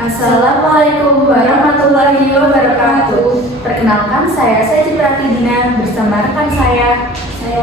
Assalamualaikum warahmatullahi wabarakatuh. Perkenalkan, saya Seci Pratidina bersama rekan saya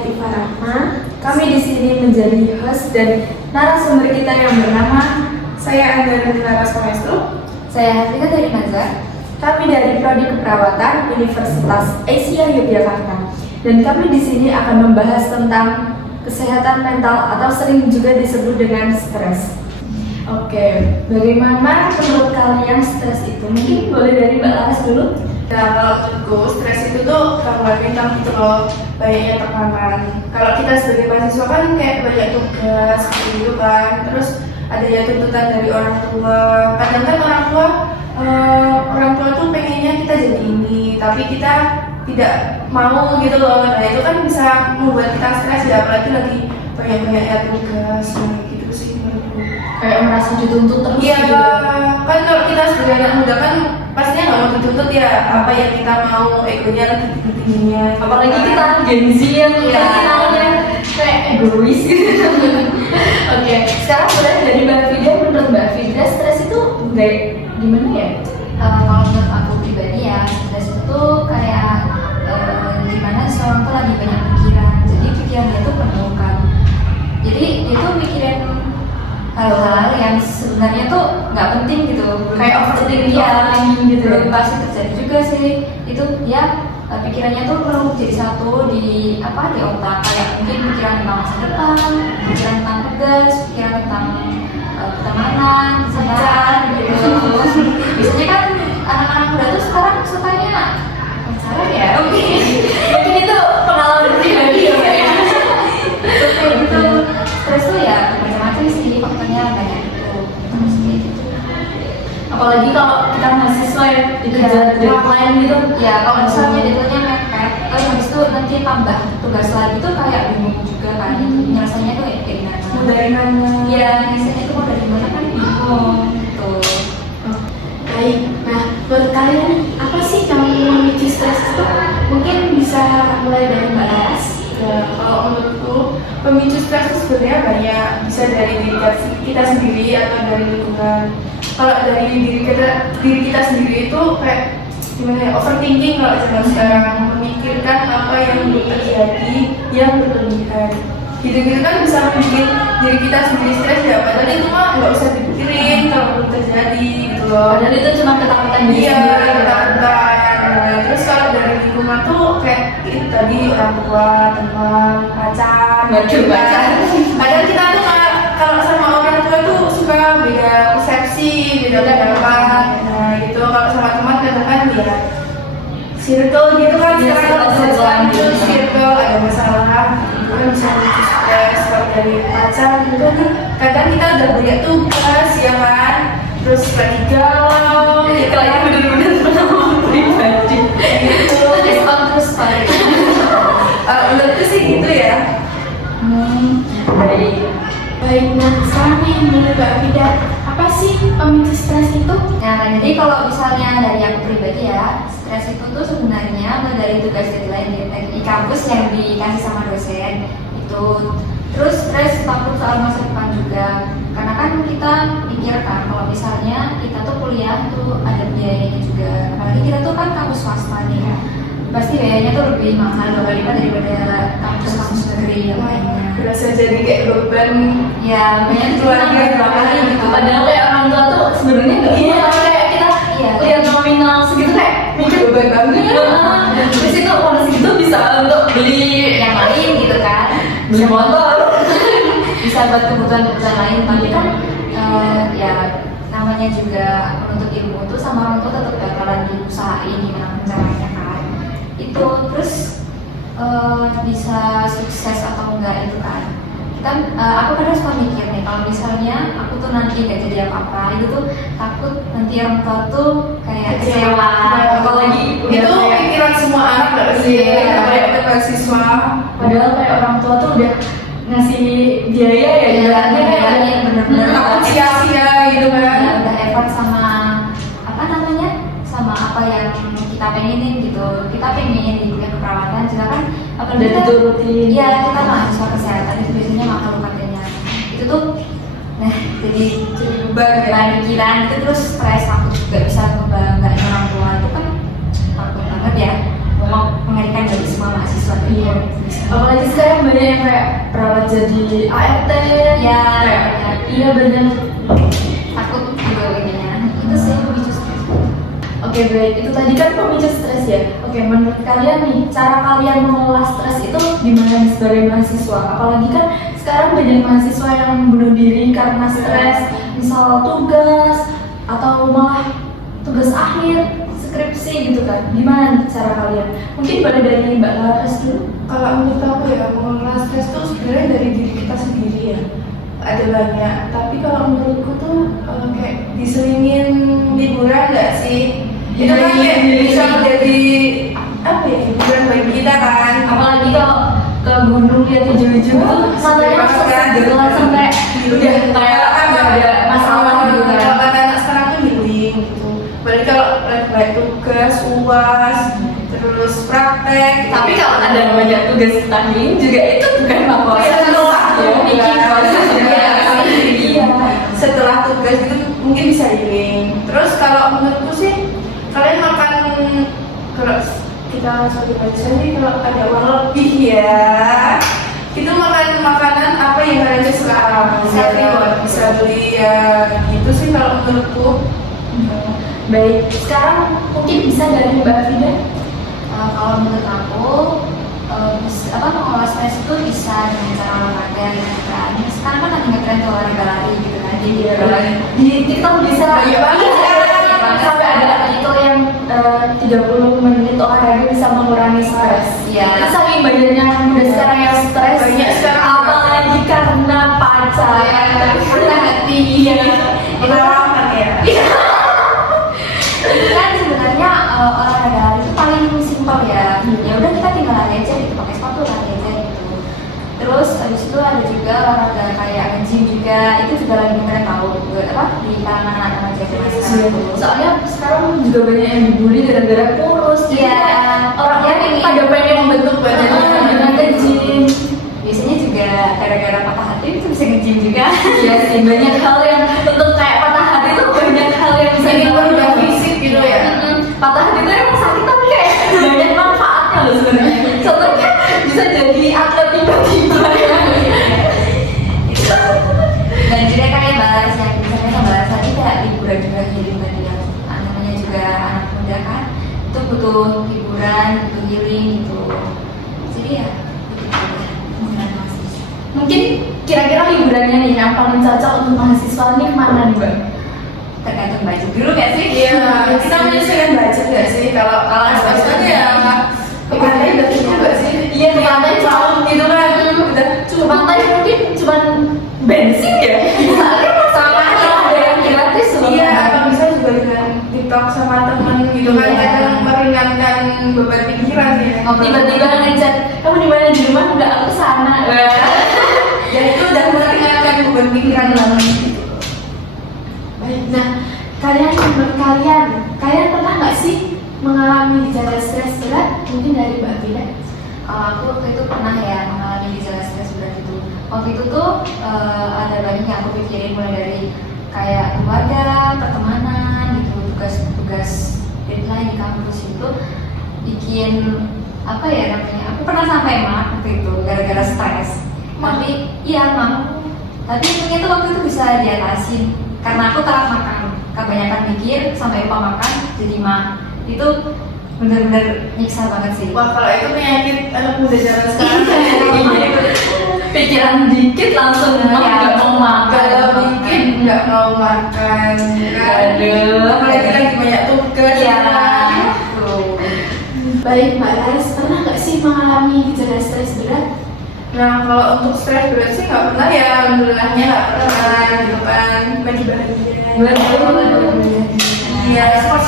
Tifa Rahma. Kami di sini menjadi host dan narasumber kita yang bernama saya Andara Dilaras Komestu. Saya Hafika dari Nazar. Kami dari Prodi Keperawatan Universitas Asia Yogyakarta. Dan kami di sini akan membahas tentang kesehatan mental atau sering juga disebut dengan stres. Oke, bagaimana menurut kalian stres itu? Mungkin boleh dari Mbak Laras dulu. Nah, kalau menurutku stres itu tuh karena bintang gitu loh, banyaknya tekanan. Kalau kita sebagai mahasiswa kan kayak banyak tugas gitu kan, terus ada ya tuntutan dari orang tua. Kadang kan orang tua tuh pengennya kita jadi ini, tapi kita tidak mau gitu loh. Nah itu kan bisa membuat kita stres ya, apalagi lagi banyak tugas gitu sih menurutku. Kayak merasa dituntut terus. Iya, gitu. kan kalau kita sebagai anak muda kan pastinya nggak mau dituntut ya, apa yang kita mau, egonya tingginya. Apalagi kita Gen Z yang terkenalnya kayak egois gitu. Oke, sekarang mulai dari Mbak Fida. Menurut Mbak Fida, stres itu kayak gimana ya? Kalau menurut aku pribadi ya, stres itu kayak gimana seorang tuh lagi banyak pikiran, jadi pikirannya tuh penuh kan. Jadi itu mikirin hal-hal yang sebenarnya tuh nggak penting gitu, Kayak overthinking gitu. Pasti terjadi juga sih itu ya. Pikirannya tuh perlu jadi satu di otak, kayak mungkin pikiran tentang masa depan, pikiran tentang tugas, pikiran tentang pertemanan, kesehatan gitu. Biasanya kan anak-anak muda tuh sekarang sukanya pacaran ya. Mungkin itu pengalaman pribadi ya Mbak ya. Kayak gitu. Stres tuh ya macam-macam sih, faktornya banyak itu. Apalagi kalau kita mahasiswa ya, dikejar deadline gitu. Ya kalau misalnya deadline-nya mepet, terus habis itu nanti tambah tugas lagi tuh kayak bingung juga kan. Nyelesainya tuh kayak gimana? Dari mana? Ya, nyelesainya tuh mau dari mana kan bingung gitu. Baik, nah buat kalian apa sih yang memicu stres itu? Mungkin bisa mulai dari Mbak Laras. Ya, kalau menurutku pemicu stres itu sebenarnya banyak, bisa dari diri kita sendiri atau dari lingkungan. Kalau dari diri kita sendiri itu kayak gimana ya, overthinking kalau zaman sekarang, memikirkan apa yang belum terjadi yang berlebihan. Gitu-gitu kan bisa bikin diri kita sendiri stres ya, padahal itu mah nggak usah dipikirin kalau belum terjadi gitu loh. Padahal itu cuma ketakutan diri Iya, sendiri. ketakutan. Nah, terus kalau dari lingkungan tuh kayak itu tadi orang tua, teman, pacar. Waduh, pacar. Kadang kita tuh kalau sama orang tua tuh suka beda persepsi, beda pendapat. Nah, gitu kalau sama teman kadang kan ya circle gitu kan, Iya, sekarang circle. circle ada masalah itu kan bisa memicu stres. Kalau dari pacar gitu kan kadang kita udah banyak tugas ya kan, terus lagi galau gitu Kalau kan. bener-bener pengalaman pribadi. Gitu. Respon terus balik. Menurutku sih gitu ya. Baik. Baik, nah sekarang nih menurut Mbak Fida, apa sih pemicu stres itu? Nah, jadi kalau misalnya dari aku pribadi ya, stres itu tuh sebenarnya mulai dari tugas deadline di kampus yang dikasih sama dosen itu. Terus stres takut soal masa depan juga, karena kan kita pikir kan kalau misalnya kita tuh kuliah tuh ada biayanya juga, apalagi kita tuh kan kampus swasta nih ya, pasti biayanya tuh lebih mahal daripada kampus-kampus negeri yang lainnya. Berasa jadi kayak beban. Ya, banyak Keluarga berapa kali gitu. Padahal kayak orang tua tuh sebenarnya nggak Iya, punya, kayak kita Iya. lihat nominal segitu kayak mikir Beban banget. Terus itu uang segitu bisa untuk beli yang lain gitu kan, beli motor. bisa buat kebutuhan-kebutuhan lain, tapi kan ya namanya juga menuntut ilmu tuh sama orang tua tetap bakalan diusahain gimana caranya kan itu. Terus bisa sukses atau enggak itu kan kita aku kadang suka mikir nih, kalau misalnya aku tuh nanti nggak jadi apa-apa itu tuh takut nanti orang tua tuh kayak kecewa. Apalagi udah Itu kayak pikiran semua anak nggak sih? Iya. Apalagi mahasiswa. padahal kayak orang tua tuh udah ngasih biaya ya jalannya kayak yang bener-bener Takut sia-sia gitu kan. ya, udah effort sama sama apa yang kita pengenin gitu. Kita pengen di dunia keperawatan juga kan, apalagi udah kita diturutin. iya kita mahasiswa kesehatan itu biasanya makan katanya itu tuh. Nah jadi beban pikiran itu, terus stres, takut juga bisa ngebanggain orang tua, itu kan takut banget ya, mengerikan bagi semua mahasiswa. Iya. Apalagi sekarang banyak yang kayak perawat jadi ART. Ya, kayak, banyak. iya banyak. Takut juga intinya itu sih pemicu stres. Oke baik, itu tadi kan pemicu stres ya. Oke, menurut kalian nih, cara kalian mengelola stres itu gimana nih sebagai mahasiswa? Apalagi kan sekarang banyak mahasiswa yang bunuh diri karena stres, misal tugas atau malah tugas akhir, skripsi gitu kan. Gimana nih cara kalian? Mungkin boleh dari Mbak Laras dulu. Kalau menurut aku ya, mengelola stres tuh sebenarnya dari diri kita sendiri ya. Ada banyak, tapi kalau menurutku tuh kayak diselingin liburan nggak sih? Itu kan kayak bisa menjadi apa ya, hiburan bagi kita kan. Apalagi kalau ke gunung lihat hijau-hijau itu matanya langsung seger sampai udah kayak ada masalah gitu kan. Kalau anak sekarang tuh healing gitu. Berarti kalau lagi tugas, UAS, terus praktek. Tapi kalau ada banyak tugas tanding juga itu bukan apa-apa. Iya. Setelah tugas itu mungkin bisa healing. Terus kalau menurutku sih, kalian makan, kalau kita sebagai mahasiswa sih kalau ada uang lebih ya, itu makan makanan apa yang kalian suka, bisa beli ya gitu sih kalau menurutku. Baik, sekarang mungkin bisa dari Mbak Fida. Kalau menurut aku mengelola stres itu bisa dengan cara olahraga gitu kan. Sekarang kan lagi ngetren tuh olahraga lari gitu kan. Jadi Di TikTok bisa Banyak banget sampai ada itu yang 30 menit olahraga bisa mengurangi stres. Iya. Itu saking banyaknya muda sekarang yang stres. Banyak sekarang. Apalagi karena pacaran, karena hati. Iya. Pengalaman ya. itu kan sebenarnya olahraga lari itu paling simpel ya. Ya udah kita tinggal lari aja gitu, pakai sepatu lari aja gitu. Terus habis itu ada juga olahraga kayak nge-gym juga, itu juga lagi keren tahu buat apa di kalangan anak remaja sekarang. Soalnya sekarang juga banyak yang dibully gara-gara kurus. Iya. Orang Ya, yang ini. pada pengen membentuk badannya dengan nge-gym. Biasanya juga gara-gara patah hati itu bisa nge-gym juga. Iya sih, banyak hal yang untuk kayak patah hati itu banyak hal yang bisa Ini dilakukan. berubah fisik gitu ya. Patah hati itu emang sakit tapi kayak banyak manfaatnya loh sebenarnya. Contohnya bisa jadi atlet tiba-tiba ya. Dan juga kayak bahas yang misalnya bahas tadi kayak liburan juga, jadi tadi yang namanya juga anak muda kan itu butuh hiburan, butuh healing gitu. Jadi ya begitu penggunaan mahasiswa. Mungkin kira-kira liburannya nih yang paling cocok untuk mahasiswa ini kemana nih Mbak? Tergantung budget dulu gak sih? Iya, kita menyesuaikan budget nggak sih? Kalau mahasiswa ya ke pantai udah cukup nggak sih? Iya, ke pantai jauh gitu kan. Udah ke pantai mungkin cuma bensin ya. Soalnya sama ada yang gratis loh. Iya, atau bisa juga dengan TikTok sama temen gitu kan, Iya. kadang meringankan beban pikiran ya. Tiba-tiba ngechat, kamu di mana, di rumah? Enggak, aku sana. Ya itu udah meringankan beban pikiran banget. Baik, nah menurut kalian pernah nggak sih mengalami gejala stres berat? Mungkin dari Mbak Fida. Kalau aku waktu itu pernah ya mengalami gejala stres berat itu. Waktu itu tuh ada banyak yang aku pikirin, mulai dari kayak keluarga, pertemanan gitu, tugas-tugas deadline di kampus itu bikin apa ya namanya? Aku pernah sampai emang waktu itu gara-gara stres. Tapi iya emang. Tapi untungnya tuh waktu itu bisa diatasin karena aku telat makan, kebanyakan mikir sampai lupa makan jadi mah. Itu bener-bener nyiksa banget sih. Wah, kalau itu penyakit anak muda zaman sekarang. Pikiran dikit langsung nggak mau makan. Kalau dikit nggak mau makan. Aduh. Apalagi lagi banyak tugas. Ya, kan? tuh. Baik, Mbak Laras, pernah nggak sih mengalami gejala stres berat? Nah, kalau untuk stres berat sih nggak pernah ya, alhamdulillahnya nggak pernah gitu kan, lagi bahagia. Iya,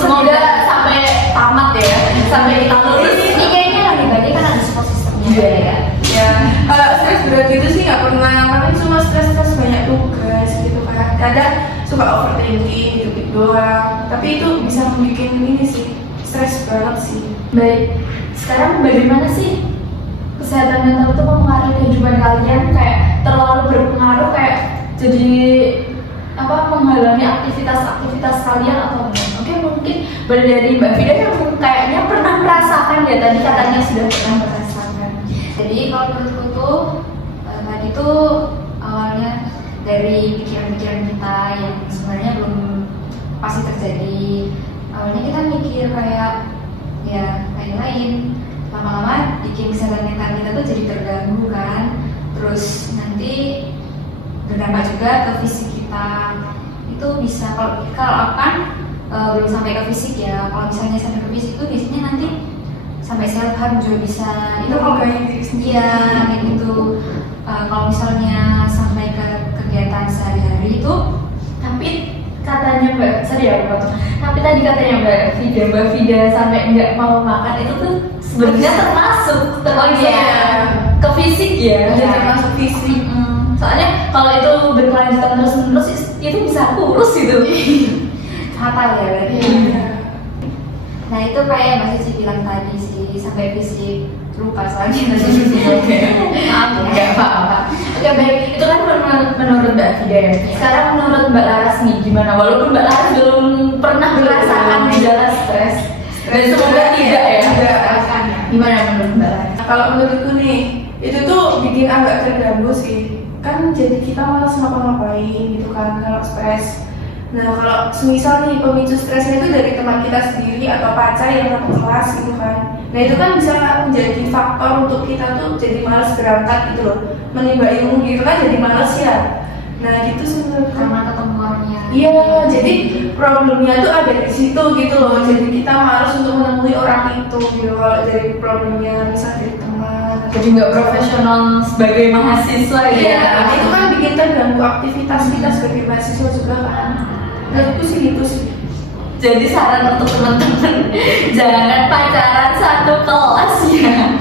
Semoga sampai tamat ya, sampai kita lulus. Ini kayaknya lagi banyak kan ada support systemnya Iya. ya. Ya, kalau stres berat itu sih nggak pernah, paling cuma stres banyak tugas gitu kan. Kadang suka overthinking gitu doang. Tapi itu bisa membuat ini sih stres banget sih. Baik, sekarang bagaimana sih kesehatan mental itu mempengaruhi kehidupan kalian? Kayak terlalu berpengaruh, kayak jadi menghalangi aktivitas kalian atau enggak? Oke, mungkin dari Mbak Vida yang kayaknya pernah merasakan ya, tadi katanya sudah pernah merasakan. Jadi kalau menurutku tuh tadi tuh awalnya dari pikiran-pikiran kita yang sebenarnya belum pasti terjadi. Awalnya kita mikir kayak ya lain-lain, lama-lama bikin kesehatan mental kita tuh jadi terganggu kan. Terus nanti berdampak juga ke fisik kita. Itu bisa kalau aku kan belum sampai ke fisik ya. Kalau misalnya sampai ke fisik itu biasanya nanti sampai self harm juga bisa. Itu kalau iya kayak gitu. Kalau misalnya sampai ke kegiatan sehari-hari itu, Tapi katanya tapi tadi katanya Mbak Vida sampai nggak mau makan itu tuh sebenarnya termasuk ke fisik ya. termasuk fisik. Soalnya kalau itu berkelanjutan terus itu bisa kurus gitu. fatal ya berarti. Iya. Nah itu kayak Mbak Cici bilang tadi sih, sampai fisik lupa soalnya Mbak Cici. Nggak apa-apa. Oke baik, itu kan menurut Mbak Vida ya. Sekarang menurut Mbak Laras nih gimana? Walaupun Mbak Laras belum pernah merasakan gejala stres, dan semoga tidak ya. Gimana menurut Mbak Laras? Kalau menurutku nih, itu tuh bikin agak terganggu sih. Kan jadi kita malas ngapa-ngapain gitu kan kalau stres. Nah kalau semisal nih pemicu stresnya itu dari teman kita sendiri atau pacar yang satu kelas gitu kan. Nah itu kan bisa menjadi faktor untuk kita tuh jadi malas berangkat gitu loh. Menimba ilmu gitu kan jadi malas ya. Nah gitu sebenarnya. Karena ketemu orangnya. Iya, jadi problemnya tuh ada di situ gitu loh. Jadi kita malas untuk menemui orang itu gitu. Kalau dari problemnya misal dari teman. Jadi nggak profesional sebagai mahasiswa Iya, ya. itu kan bikin terganggu aktivitas kita sebagai mahasiswa juga kan. Menurutku sih gitu sih. Jadi saran untuk teman-teman jangan pacaran satu kelas ya.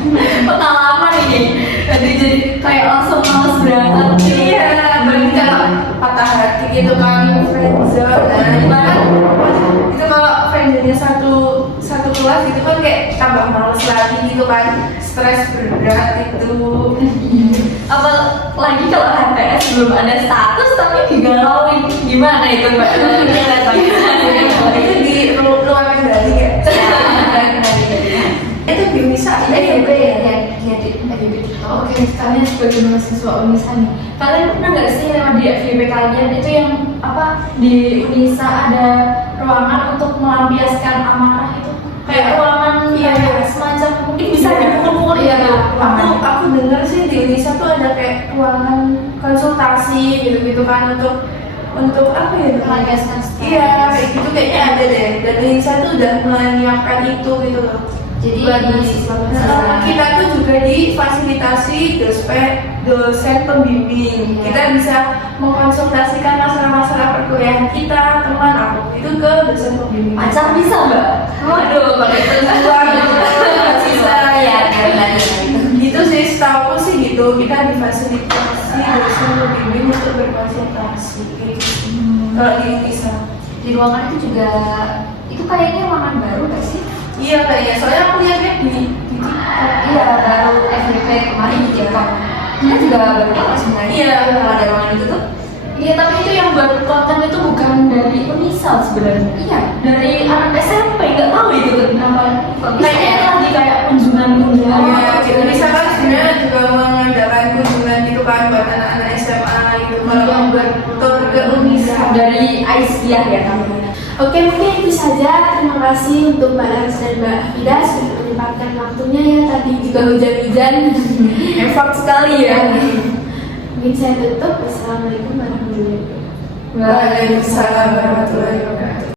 Pengalaman ini. Jadi kayak langsung males berangkat. Iya, berarti kalau patah hati gitu kan, friendzone. Nah, gimana? Itu kalau friendzone-nya satu kelas gitu kan kayak tambah males lagi gitu kan, stres berat itu. Apalagi kalau HTS belum ada status tapi digalauin, gimana itu Mbak? Itu di luar kendali ya. Itu bisa FYP ya, Oke, kalian sebagai mahasiswa Unisa nih, kalian pernah nggak sih lewat di FYP kalian itu yang di Unisa ada ruangan untuk melampiaskan amarah itu? Kayak ruangan kayak semacam mungkin bisa dipukul-pukul Iya, gitu. aku dengar sih di Unisa tuh ada kayak ruangan konsultasi gitu-gitu kan untuk apa ya? melampiaskan stres. Iya, kayak gitu kayaknya ada deh. Dan Unisa tuh udah menyiapkan itu gitu loh. Jadi Kita tuh juga difasilitasi dosen pembimbing. Kita bisa mengkonsultasikan masalah-masalah perkuliahan kita, teman aku itu ke dosen pembimbing. Pacar bisa Mbak? Waduh, kalau itu Luar bisa ya karena gitu sih, setahu sih gitu. Kita difasilitasi dosen pembimbing untuk berkonsultasi. Kalau di Unisa. di ruangan itu juga itu kayaknya ruangan baru nggak sih? Iya kayaknya, soalnya aku lihatnya di Iya baru FYP kemarin di Depok. Kita juga baru tahu sebenarnya. Iya. Kalau ada ruangan itu tuh. Iya, tapi itu yang buat konten itu bukan dari Unisal sebenarnya. Iya. Dari anak SMP, nggak tahu itu kenapa. Kayaknya Kayaknya lagi kayak kunjungan-kunjungan. Iya, di Unisa kan sebenarnya juga mengadakan kunjungan gitu kan buat anak-anak SMA gitu. Kalau yang bertur ke Unisa. Dari Aisyah ya namanya. Oke, mungkin itu saja. Terima kasih untuk Mbak Laras dan Mbak Vida sudah menyempatkan waktunya ya. Tadi juga hujan-hujan. Effort sekali ya. Mungkin saya tutup. Wassalamualaikum warahmatullahi wabarakatuh. Waalaikumsalam warahmatullahi wabarakatuh.